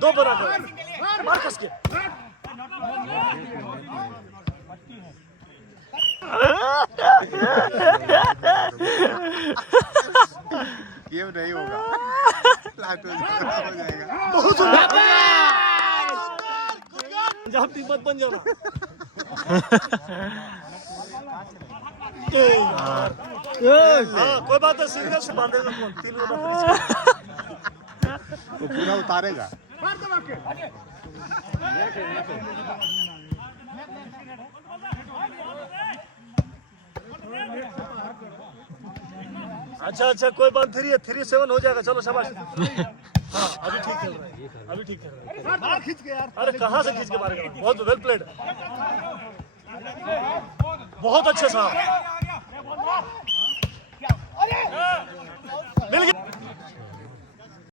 दो बना मार्कस के ये नहीं होगा जहाँ तिब्बत बन जाना कोई बात नहीं सीरियस से बांधेगा फोन 3 वो पूरा उतारेगा अच्छा कोई बात 3-7 हो जाएगा चलो शाबाश हाँ अभी ठीक खेल रहा है अभी ठीक खेल रहा है खींच के यार अरे कहाँ से खींच के मारेगा बहुत वेल प्लेड बहुत अच्छे साहब